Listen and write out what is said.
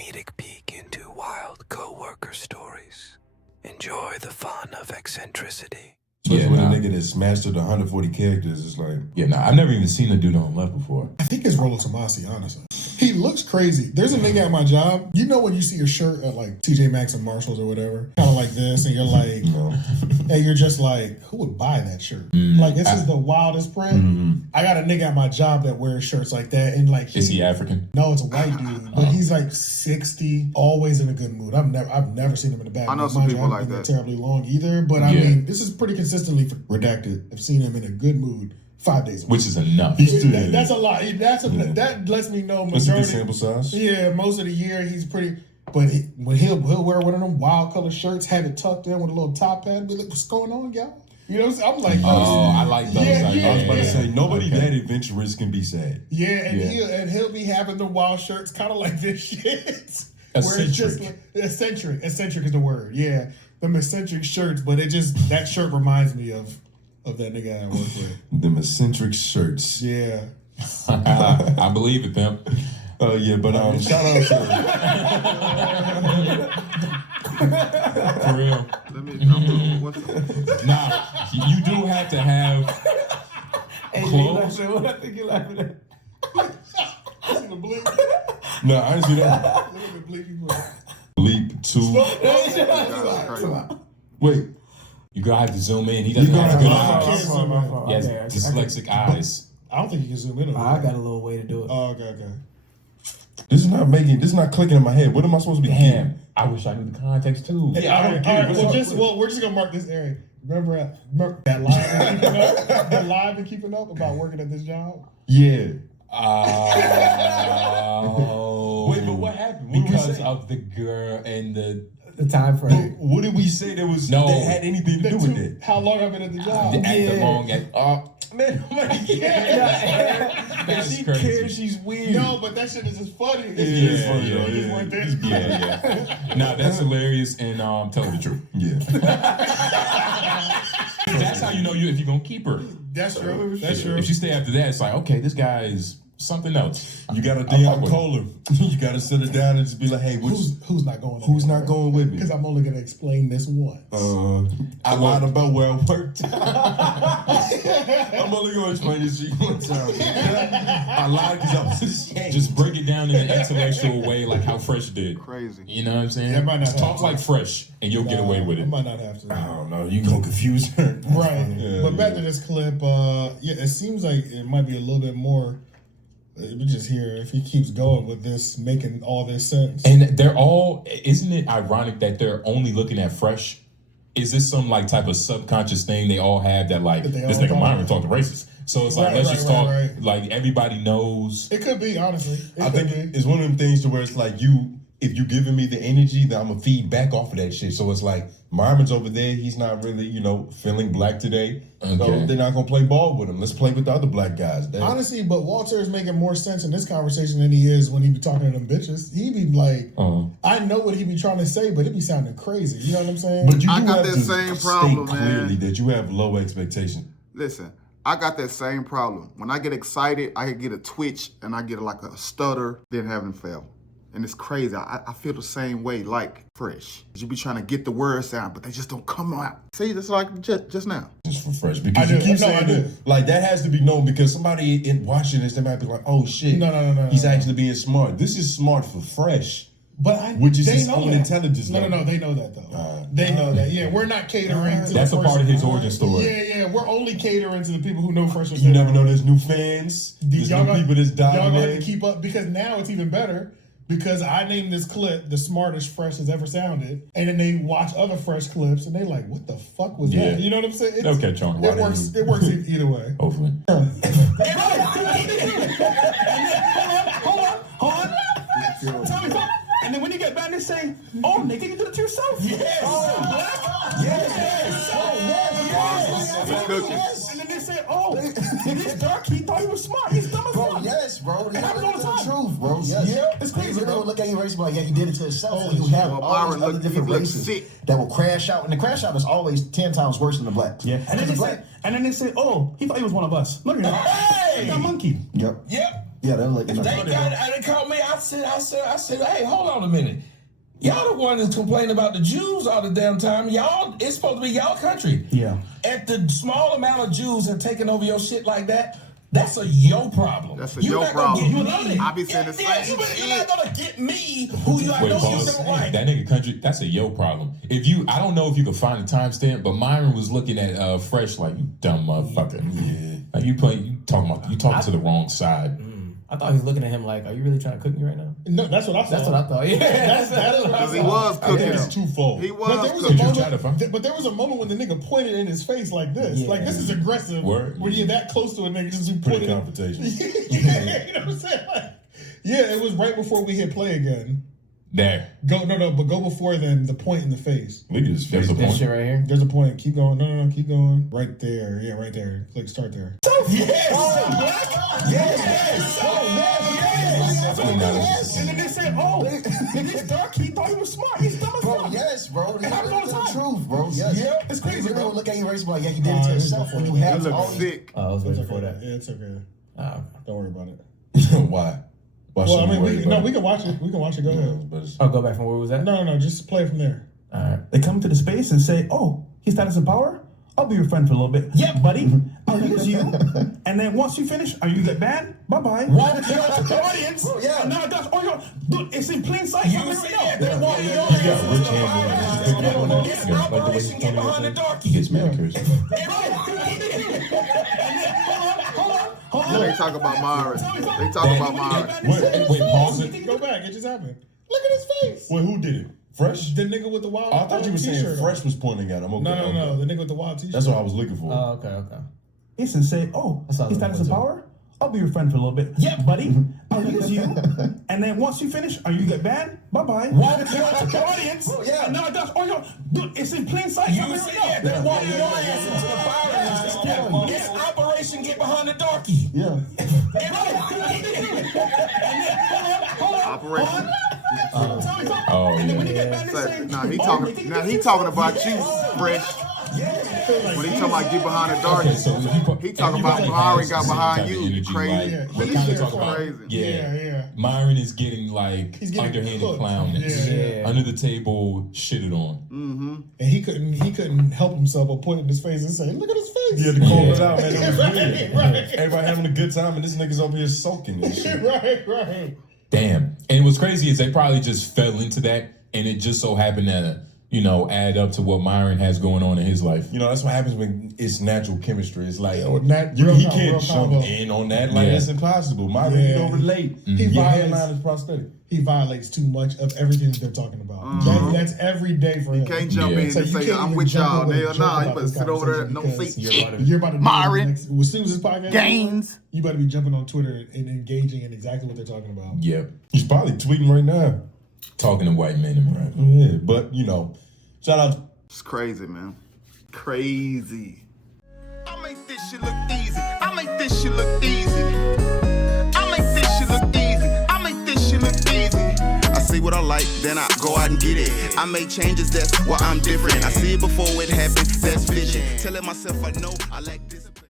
comedic peek into wild co-worker stories. Enjoy the fun of eccentricity. Especially with a nigga that's mastered 140 characters, it's like... I've never even seen a dude on left before. I think it's Rollo Tomasi, honestly. He looks crazy. There's a nigga at my job. You know when you see your shirt at like TJ Maxx and Marshalls or whatever, kind of like this, and you're like, and you're just like, who would buy that shirt? Like, this is the wildest print. I got a nigga at my job that wears shirts like that, and like, Is he African? No, it's a white dude, but he's like 60, always in a good mood. I've never seen him in a bad mood. I know some people like that. Terribly long either, but I mean, this is pretty consistently redacted. I've seen him in a good mood 5 days a week. Which is enough. That's a lot. That lets me know majority. That's a good sample size. Yeah, most of the year he's pretty. But when he'll wear one of them wild color shirts, have it tucked in with a little top hat, be like, "What's going on, y'all?" You know what I'm saying? I'm like, I like those. Yeah, I was about to say, nobody that adventurous can be sad. Yeah, and he'll be having the wild shirts, kind of like this shit. Eccentric. Where it's just like, eccentric is the word. Yeah, them eccentric shirts, but that shirt reminds me of that nigga I work with. Them eccentric shirts. Yeah. I believe it, pimp. Oh yeah, but shout out to For real. Let me. Nah, you do have to have clothes. What I think you're laughing at? See the blink? No, I didn't see that. Look at the blinky one. Bleep 2. Wait. You gotta have to zoom in. He doesn't have good eyes. My fault. He has dyslexic eyes. I don't think you can zoom in on I that. got a little way to do it. Oh, okay. This is not clicking in my head. What am I supposed to be getting? Damn, I wish I knew the context too. Yeah, all right, we're just gonna mark this area. Remember that live and keeping up about working at this job? Yeah. Wait, but what happened? Because of the girl and the time frame. What did we say that had anything to do with it? How long I've been at the job? Man, That's she crazy. cares. She's weird. No, but that shit is just funny. It's funny, though. It just weren't there. Yeah. Nah, that's hilarious and tell the truth. Yeah. That's how you know if you're gonna keep her. That's true. That's true. If you stay after that, it's like, okay, this guy is something else. You gotta DM Kohler. You gotta sit her down and just be like, hey, who's not going? Who's not going with me? Because I'm only gonna explain this once. I lied about where I worked. I'm only gonna explain this to you one time. I lied because I was ashamed. Just break it down in an intellectual way, like how Fresh did. Crazy. You know what I'm saying? Yeah, I might not just talk like Fresh, and you'll get away with I it. might not have to. I don't know. You gonna confuse her. Right. Yeah, but back to this clip. It seems like it might be a little bit more. We just hear if he keeps going with this, making all this sense. And they're all. Isn't it ironic that they're only looking at Fresh? Is this some like type of subconscious thing they all have that like this nigga Myron talk to racist? So it's like let's just talk like everybody knows. It could be, honestly. I think it's one of them things to where it's like if you giving me the energy, then I'm gonna feed back off of that shit. So it's like Myron's over there, he's not really, feeling black today. Okay. So they're not gonna play ball with him. Let's play with the other black guys. Honestly, but Walter is making more sense in this conversation than he is when he be talking to them bitches. He be like, I know what he be trying to say, but it be sounding crazy. You know what I'm saying? But you I do got have that to same state problem, clearly man. that you have low expectations. Listen, I got that same problem. When I get excited, I get a twitch and I get like a stutter, then having fail. And it's crazy. I feel the same way, like Fresh. You be trying to get the words out, but they just don't come out. See, just like just now. Just for Fresh. Because you keep saying that, like, that has to be known because somebody in watching this, they might be like, oh shit. No. He's actually being smart. This is smart for Fresh. But which is his own intelligence. No, they know that though. They know that. Yeah, we're not catering to that's a part of his origin story. Yeah, we're only catering to the people who know Fresh. You never know there's new fans. There's new people that's dying. Y'all gonna have to keep up because now it's even better. Because I named this clip the smartest Fresh has ever sounded, and then they watch other Fresh clips and they like, what the fuck was that? You know what I'm saying? They'll catch on. It works either way. Hopefully. Hold on. Tell me. And then when you get back, they say, "Oh, nigga, you did it to yourself." Yes. And then they say, "Oh, he's dark. He thought he was smart. He's dumb as fuck." Yes, bro. It happens all the time. Truth, bro. Yes. Yeah, it's crazy. They look at you race, but he did it to himself. And you have all these other different races that will crash out, and the crash out is always 10 times worse than the blacks. Yeah. And then they say, "Oh, he thought he was one of us." No, you're not. Hey, you got monkey. Yep. Yeah, they'll let you know. They called me. I said, hey, hold on a minute. Y'all the one that's complaining about the Jews all the damn time. Y'all, it's supposed to be y'all country. Yeah. If the small amount of Jews have taken over your shit like that, that's a yo problem. That's a yo problem. I be saying the same shit. shit. You're not gonna get me who you I know you don't like. That nigga country, that's a yo problem. I don't know if you can find a timestamp, but Myron was looking at Fresh like, you dumb motherfucker. Yeah. Like you talking to the wrong side. I thought he was looking at him like, are you really trying to cook me right now? No, that's what I thought. That's what I thought. Yeah, that's what I Because he was cooking. It's twofold. He But was there was, cooking. but there was a moment when the nigga pointed in his face like this. Yeah. Like, this is aggressive. Word. When you're that close to a nigga, just Pretty pointed. confrontation. Yeah, you know what I'm saying? Like, yeah, it was right before we hit play again. There. But go before then, the point in the face. Look at his face. There's a This point. shit right here. There's a point. Keep going. No, keep going. Right there. Yeah, right there. Click start there. Yes. And then they said, oh, nigga's dark. He thought he was smart. He's dumb as fuck. Yes, bro. They happens all the the time. truth, bro. Yes. Yeah, it's crazy, They bro. will look at you and like, yeah, he did it to himself when you He have looked all these. sick. Oh, I was It's waiting okay. for that. Yeah, it's okay. Oh, okay. Don't worry about it. Why? Well, I mean, we can watch it. We can watch it. Go ahead. But it's, I'll go back from where we was at. No, just play from there. All right. They come to the space and say, oh, he's status of power? I'll be your friend for a little bit. Yeah, buddy. I'll use you. And then once you finish, are you get banned? Bye-bye. Walk out the audience. Yeah. And now that's all you're... Dude, it's in plain sight. You see it. They want your he's got rich hand. It's Operation Get Behind the Darky. He gets manicures. Hold on. They talk about Myron. They talk about Myron. Wait, pause it. Go back. It just happened. Look at his face. Wait, who did it? Fresh? The nigga with the wild. Oh, I thought you were saying t-shirt on. Fresh was pointing at him. Okay, No. okay. The nigga with the wild t-shirt. That's what I was looking for. Oh, okay. Yes, and say, oh, That's all he's I status was of looking power? I'll be your friend for a little bit. Yeah, buddy. I'll use you. And then once you finish, are you get banned? Bye-bye. Walk out the audience. Yeah. And now that's all you're... Dude, it's in plain sight. You see it. They want your ass into the fire. It's Operation Get Behind the Darky. Yeah. Operation. Oh, And then when you yeah. get back, they say, Now he oh, talking. nigga, Now you he talking about you, Fresh. When he talking about get behind the Okay, dark, so he talking about Myron got behind you. Energy, Crazy. Like, Yeah, they kind of talk he's about, crazy. yeah. Myron is getting like He's getting underhanded cooked. clownness, Yeah. under the table, shitted on. And he couldn't help himself but point in his face and say, "Look at his face." He had to call it out, man. It was Right, weird. right. Everybody having a good time, and this nigga's over here sulking and shit. right. Damn. And what's crazy is they probably just fell into that, and it just so happened to, add up to what Myron has going on in his life. You know, that's what happens when it's natural chemistry. It's like, Real he combo, can't real jump combo. in on that. Like, Yeah. that's impossible. Myron, Yeah. you don't relate. He Your violates. hairline is prosthetic. He violates too much of everything that they're talking about. That's every day for him. Can't jump Yeah. in So and you say, can't I'm even with jump y'all. over and Hell joke nah, you about better this sit over there. conversation No because seat. You're about to be Myron. as soon as this podcast Gaines. you better be jumping on Twitter and engaging in exactly what they're talking about. Yep. He's probably tweeting right now. Talking to white men in private. Yeah, but, shout out. It's crazy, man. Crazy. I make this shit look easy. I make this shit look easy. I make this shit look easy. I make this shit look easy. I see what I like, then I go out and get it. I make changes, that's why I'm different. I see it before it happens, that's vision. Telling myself I know I like this.